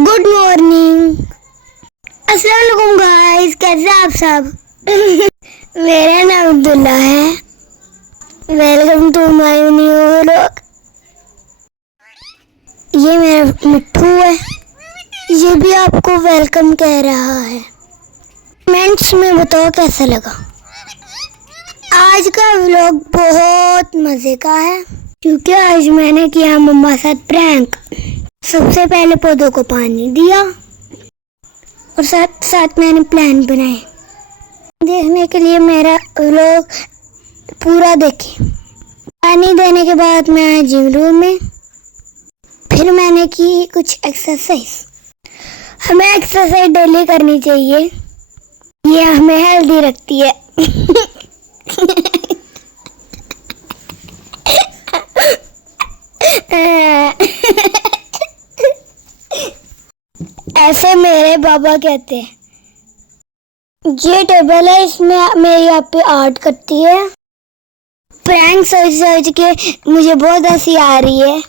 Good morning. अस्सलाम वालेकुम guys, कैसे आप सब? मेरा नाम अब्दुल्ला है। Welcome to my new vlog. ये मेरा मिट्ठू है, ये भी आपको वेलकम कह रहा है। कमेंट्स में बताओ कैसा लगा। आज का व्लॉग बहुत मज़े का है क्योंकि आज मैंने किया मम्मा साथ प्रैंक। सबसे पहले पौधों को पानी दिया और साथ साथ मैंने प्लान बनाए। देखने के लिए मेरा व्लॉग पूरा देखें। पानी देने के बाद मैं आया जिम रूम में। फिर मैंने की कुछ एक्सरसाइज। हमें एक्सरसाइज डेली करनी चाहिए, ये हमें हेल्दी रखती है। ऐसे मेरे बाबा कहते हैं। ये टेबल है, इसमें मेरी आप पे आर्ट करती है। प्रैंक सोच सोच के मुझे बहुत हंसी आ रही है।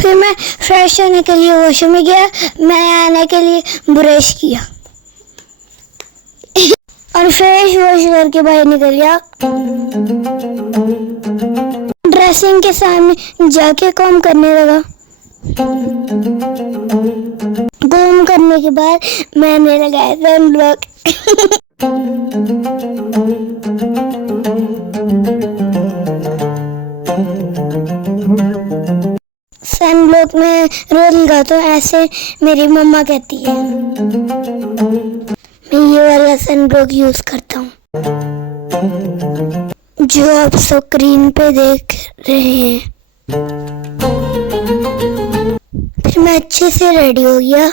फिर मैं फ्रेश होने के लिए वॉशरूम में गया। मैं आने के लिए ब्रश किया और फेस वॉश करके बाहर निकल गया। ड्रेसिंग के सामने जाके कॉम करने लगा। कॉम करने के बाद मैंने लगाया सनब्लॉक। सनब्लॉक में रोज लगाता हूँ, ऐसे मेरी मम्मा कहती है। मैं ये वाला सनब्लॉक यूज करता हूँ जो आप स्क्रीन पे देख रहे हैं। फिर मैं अच्छे से रेडी हो गया।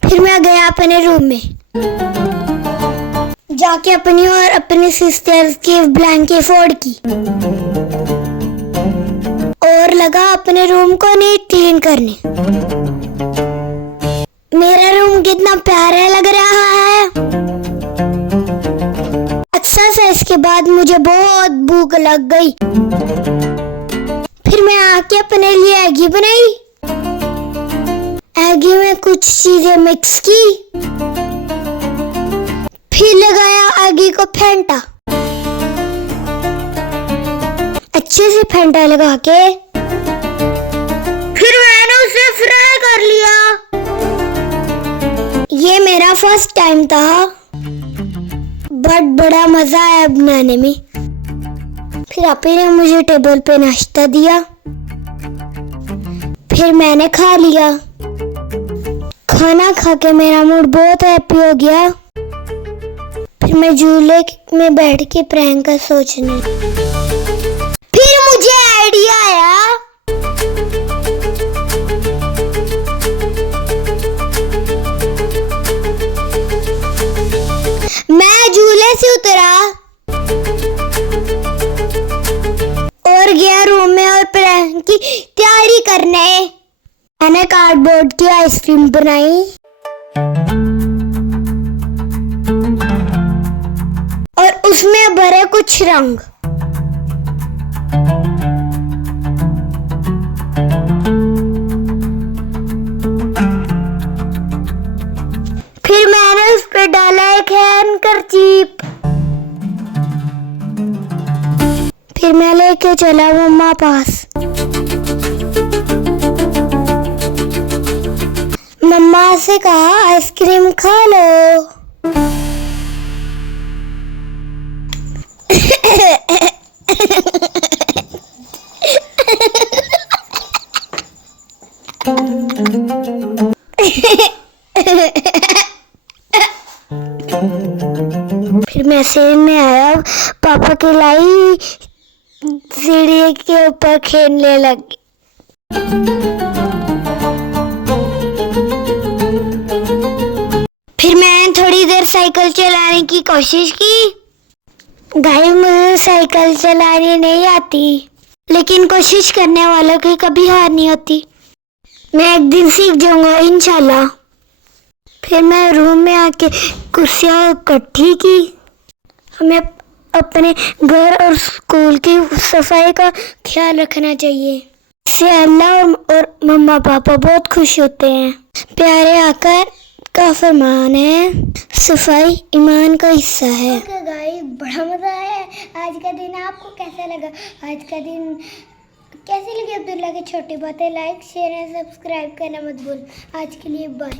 फिर मैं गया अपने रूम में, जाके अपनी और अपने सिस्टर्स की ब्लैंकेट फोल्ड की और लगा अपने रूम को नीट क्लीन करने। मेरा रूम कितना प्यारा लग रहा है। एक्सरसाइज के बाद मुझे बहुत भूख लग गई। फिर मैं आके अपने लिए मैगी बनाई। मैगी में कुछ चीजें मिक्स की। फिर लगाया मैगी को फेंटा। अच्छे से फेंटा लगा के फिर मैंने उसे फ्राई कर लिया। ये मेरा फर्स्ट टाइम था, बट बड़ा मजा आया बनाने में। फिर आपी ने मुझे टेबल पे नाश्ता दिया। फिर मैंने खा लिया। खाना खा के मेरा मूड बहुत हैप्पी हो गया। फिर मैं झूले में बैठ के प्रैंक का सोचने। फिर मुझे आइडिया आया। मैं झूले से उतरा और गया रूम में और प्रैंक की तैयारी करने। मैंने कार्डबोर्ड की आइसक्रीम बनाई और उसमें भरे कुछ रंग। फिर मैंने उस पर डाला एक हैंडकरचीफ। फिर मैं लेके चला मम्मा पास। मम्मा से कहा आइसक्रीम खा लो। फिर मैं सीढ़ी में आया। पापा की लाई सीढ़ी के ऊपर खेलने लगी। फिर मैं थोड़ी देर साइकिल चलाने की कोशिश की। गाइस, मुझे साइकिल चलानी नहीं आती, लेकिन कोशिश करने वालों की कभी हार नहीं होती। मैं एक दिन सीख जाऊंगा इंशाल्लाह। फिर मैं रूम में आके कुर्सियाँ इकट्ठी की। हमें अपने घर और स्कूल की सफाई का ख्याल रखना चाहिए। इससे अल्लाह और मम्मा पापा बहुत खुश होते हैं। प्यारे आका का फरमान है, सफाई ईमान का हिस्सा है। गाइस, बड़ा मजा आया आज का दिन। आपको कैसा लगा आज का दिन? कैसी लगी अब्दुल्ला की छोटी बातें? लाइक शेयर एंड सब्सक्राइब करना मत भूल। आज के लिए बाय।